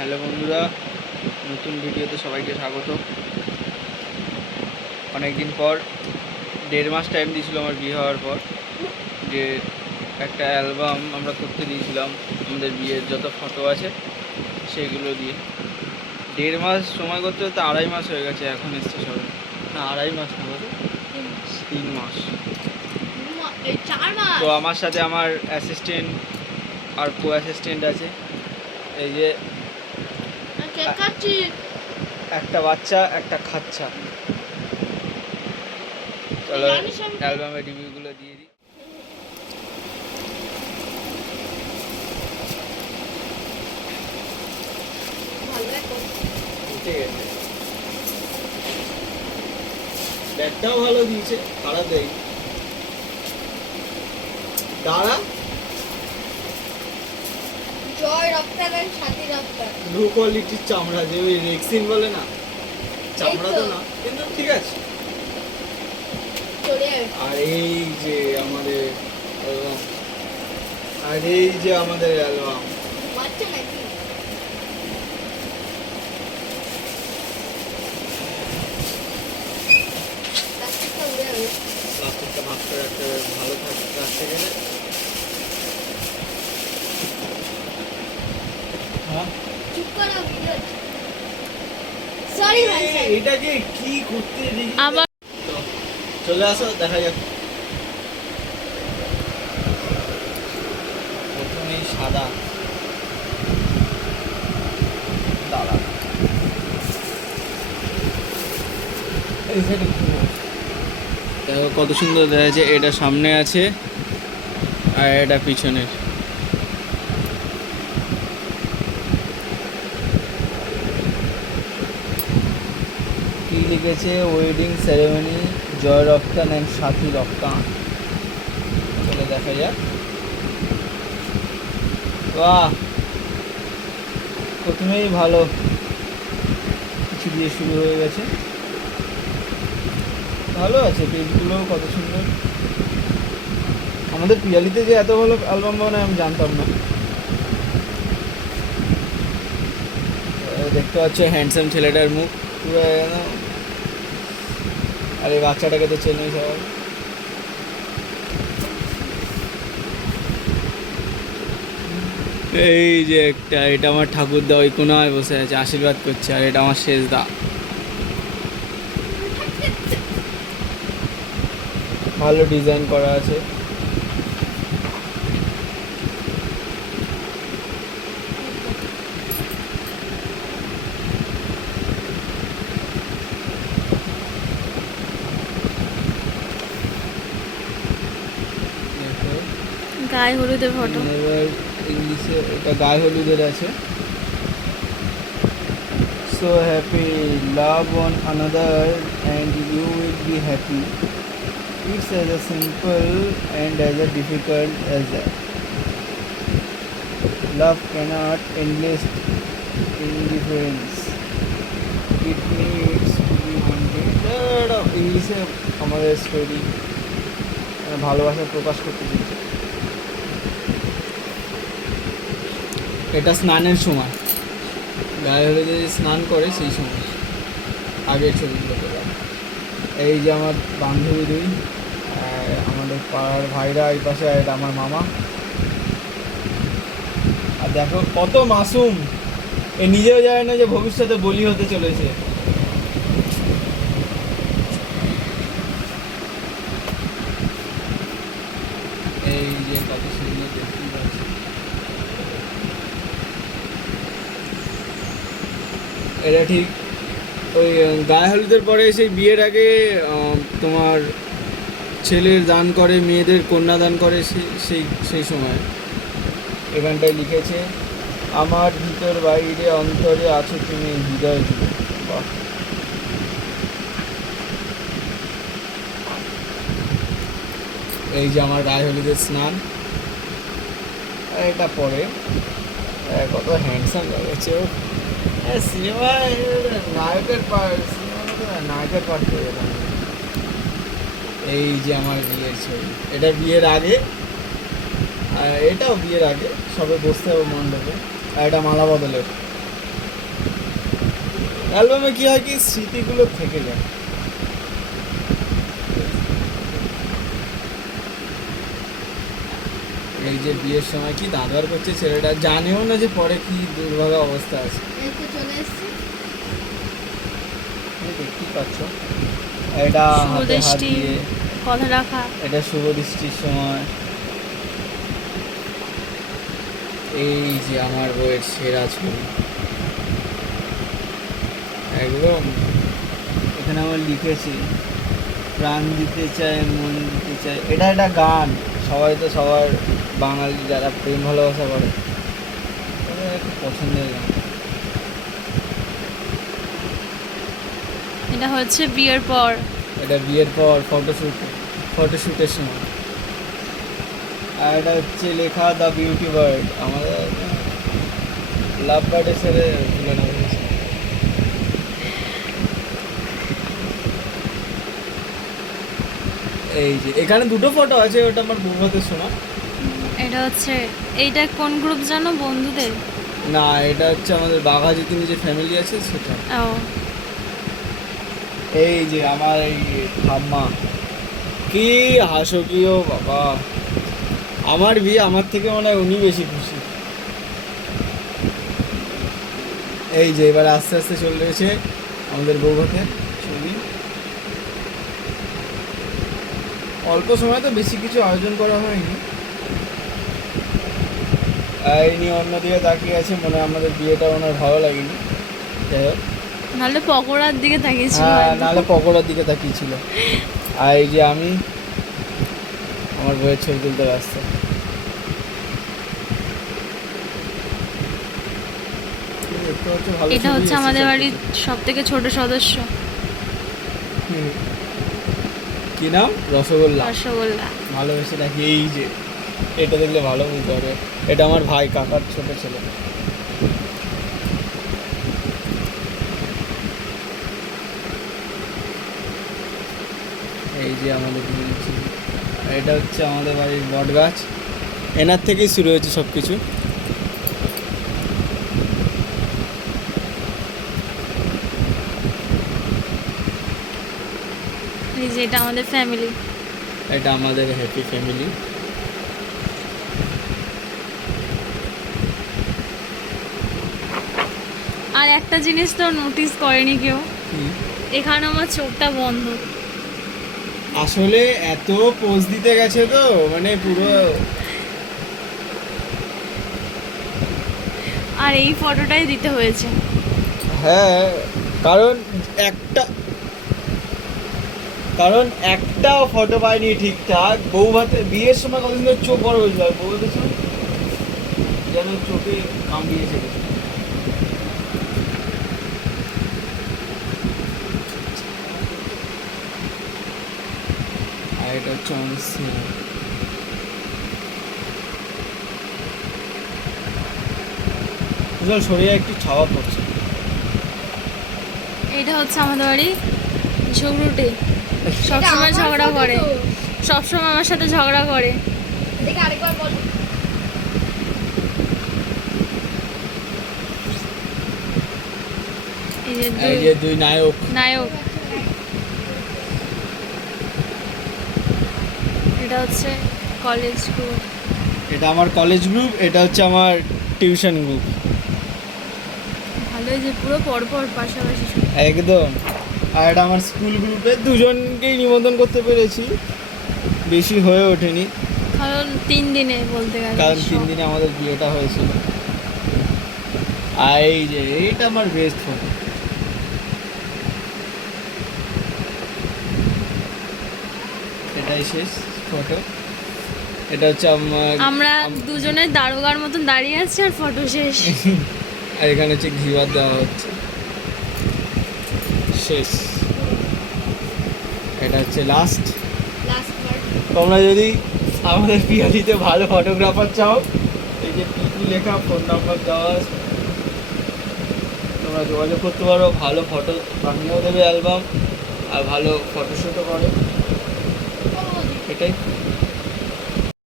Hello বন্ধুরা, নতুন ভিডিওতে সবাইকে স্বাগত। অনেক দিন পর 1.5 মাস টাইম দিয়েছিল আমার বিয়ে হওয়ার পর, যে একটা অ্যালবাম আমরা করতে দিয়েছিলাম আমাদের বিয়ের যত ফটো আছে সেগুলো দিয়ে। 1.5 মাস সময় করতে করতে 2.5 মাস হয়ে গেছে, এখন এসছে সবাই। না, 2.5 মাস না, বলো 3 মাস। তো আমার সাথে আমার অ্যাসিস্ট্যান্ট আর কো অ্যাসিস্ট্যান্ট আছে। এই যে একটা বাচ্চা একটা খাচ্ছা। চলো অ্যালবামের রিভিউগুলো দিয়ে দিই। ঠিক আছে, ব্যাগটাও ভালো দিয়েছে, খারাপ দেয়। দাঁড়া, জয় রপ্তার আর সাথী রপ্তার লো কোয়ালিটির চামড়া, যে ওই রেক্সিন বলে না, চামড়া তো না, কিন্তু ঠিক আছে। আর এই যে আমাদের অ্যালবাম, বাচ্চা নাকি প্লাস্টিকটা ভাগ করে একটা ভালো রাখতে গেলে। হ্যাঁ, সরি ভাই, এটাকে কি করতে দেখি, আবার চলে আসো দেখা যাক। প্রথমেই সাদা, দাঁড়া দেখো কত সুন্দর দেখা যাচ্ছে। এটা সামনে আছে আর এটা পিছনের। কি লিখেছে, ওয়েডিং সেরেমনি জয় রপ্তান অ্যান্ড সাথী রপ্তান। চলে দেখা যাক। বাহ, প্রথমেই ভালো কিছু দিয়ে শুরু হয়ে গেছে, ভালো আছে। পেজগুলোও কত সুন্দর। আমাদের পিয়ালিতে যে এত ভালো অ্যালবাম বানায় আমি জানতাম না। দেখতে পাচ্ছ হ্যান্ডসাম ছেলেটার মুখ পুরো একদম। আর এই বাচ্চাটাকে তো চেনেই সবাই। এই যে একটা, এটা আমার ঠাকুরদা ওই কোনায় বসে আছে, আশীর্বাদ করছে। আর এটা আমার শেষদা, ভালো ডিজাইন করা আছে। গায়ে হলুদের ফটো। এবার ইংলিশে এটা গায়ে হলুদের আছে। So happy, love one another and you will be happy. It's as a simple and as a difficult as that. Love cannot endless indifference. It needs to be wanted. ইংলিশে আমাদের স্টোরি ভালোবাসা প্রকাশ করতে দিয়েছে। এটা স্নানের সময়, গায়ে হলুদে স্নান করে সেই সময় আগের ছবিগুলো পেলাম। এই যে আমার বান্ধবী দুই, আমাদের পাড়ার ভাইরা এই পাশে, আর এটা আমার মামা। আর দেখো কত মাসুম, এ নিজেও জানে না যে ভবিষ্যতে বলি হতে চলেছে। এই যে কত সুন্দর দেখতে পাচ্ছি। এটা ঠিক ওই গায়ে হলুদের পরে সেই বিয়ের আগে তোমার ছেলের দান করে, মেয়েদের কন্যাদান করে, সেই সেই সময় এখানটায় লিখেছে, আমার ভিতর বাইরে অন্তরে আছো তুমি হৃদয় জুড়ে। বাহ, এই যে আমার গায়ে হলুদের স্নান। এটা পরে কত হ্যান্ডসাম লাগছে ও। সিনেমায় নায়কের পার্ট, নায়কের পার্ট করে যেতাম। এই যে আমার বিয়ের ছবি, এটা বিয়ের আগে, আর এটাও বিয়ের আগে, সবে বসতে হবে মণ্ডপে। আর এটা মালা বদলের। অ্যালবামে কি হয় কি স্মৃতিগুলো থেকে যায়। এই যে বিয়ের সময় কি দাদার করছে ছেলেটা, জানেও না যে পরে কি দুর্ভাগা অবস্থা আছে। এই তো চলে এসেছি। এই দেখতেই পাচ্ছ, এটা শুভ হাতে হাত দৃষ্টি, দিয়ে, কথা রাখা। এটা শুভ দৃষ্টির সময়। এই যে আমার বইয়ের সেরা ছবি একদম। এখানে আমার লিখেছি প্রাণ দিতে চায় মন দিতে চায়, এটা একটা গান। সবাই তো সবার বাঙালি যারা প্রেম ভালোবাসা করে তাদের একটা পছন্দের গান। এটা হচ্ছে বিয়ের পর। এটা বিয়ের পর ফটোশ্যুটের সময়। আর এটা হচ্ছে লেখা দ্য বিউটি বার্ড, আমাদের লাভ বার্ডের সাথে তুলনা করেছে। এই যে এখানে দুটো ফটো আছে, ওটা আমার বৌভাতের সময়। এটা হচ্ছে, এইটা কোন গ্রুপ জানো, বন্ধুদের? না, এটা হচ্ছে আমাদের বাঘাযতীন যে ফ্যামিলি আছে সেটা। ও, এই যে আমার এই ঠাম্মা, কি হাসকিও বাবা। আমার বিয়ে আমার থেকে মনে হয় উনি বেশি খুশি। এই যে এবার আস্তে আস্তে চলে রয়েছে আমাদের বৌভাতের ছবি। অল্প সময় তো বেশি কিছু আয়োজন করা হয়নি। ইনি অন্যদিকে তাকিয়ে আছে, মনে হয় আমাদের বিয়েটা ওনার ভালো লাগেনি। যাই হোক, নাহলে পকোড়ার দিকে তাকিয়েছিল হ্যাঁ, হয়তো। নাহলে পকোড়ার দিকে তাকিয়েছিল। আর এই যে আমি আমার বইয়ের ছবি তুলতে ব্যস্ত। দেখতে পাচ্ছ, ভালো এটা ছবি হচ্ছে এসেছে আমাদের সব বাড়ির কিছু। সব থেকে ছোট সদস্য, হুম। কি নাম? রসগোল্লা। রসগোল্লা। ভালোবেসে নাকি, এই যে এটা দেখলে ভালো বুঝতে পারবে। এটা আমার ভাই, কাকার ছোট ছেলে। এই যে আমাদের বিয়ের ছবি। আর এটা হচ্ছে আমাদের বাড়ির বট গাছ, এনার থেকেই শুরু হয়েছে সব কিছু। এই যে এটা আমাদের ফ্যামিলি। এটা আমাদের হ্যাপি ফ্যামিলি। আর একটা জিনিস তো নোটিস করেনি কেউ, এখানে আমার চোখটা বন্ধ। আসলে এত পোজ দিতে গেছে তো মানে পুরো। আর এই ফটোটাই দিতে হয়েছে। হ্যাঁ, কারণ একটা একটাও ফটো পাইনি ঠিকঠাক। বউ ভাতে বিয়ের সময় কত সুন্দর চোখ বড় হয়েছিল, আর বউ ভাতের সময় যেন চোখে কামড়িয়েছে। আর এটা হচ্ছে আমাদের সিনেমা। শরীরে একটু ছাওয়া পড়ছে। এটা হচ্ছে আমাদের বাড়ি ঝগড়ুটে, সবসময় ঝগড়া করে, সবসময় আমার সাথে ঝগড়া করে। দেখে আরেকবার বল। এই যে দুই নায়ক। নায়ক। এটা হচ্ছে কলেজ গ্রুপ। এটা আমার কলেজ গ্রুপ, এটা হচ্ছে আমার টিউশন গ্রুপ। ভালোই যে পুরো পরপর পাশাপাশি। একদম। আর এটা আমার স্কুল গ্রুপে, দুজনকেই নিমন্ত্রণ করতে পেরেছি, বেশি হয়ে ওঠেনি কারণ 3 দিনে বলতে গেলে, কারণ 3 দিনে আমাদের বিয়েটা হয়েছিল। আর এই যে এইটা আমার বেস্ট ফটো। এটাই শেষ ফটো। এটা হচ্ছে আমরা দুজনে দারোগার মতন দাঁড়িয়ে আছি আর ফটো শেষ। আর এখানে হচ্ছে ঘিওয়ার দেওয়া হচ্ছে, শেষ। এটা হচ্ছে লাস্ট। তোমরা যদি আমাদের পিয়ালিতে ভালো ফটোগ্রাফার চাও, এই যে পিপি লেখা, ফোন নাম্বার দেওয়া আছে, তোমরা যোগাযোগ করতে পারো। ভালো ফটো বানিয়েও দেবে অ্যালবাম, আর ভালো ফটোশ্যুটও করে। এটাই।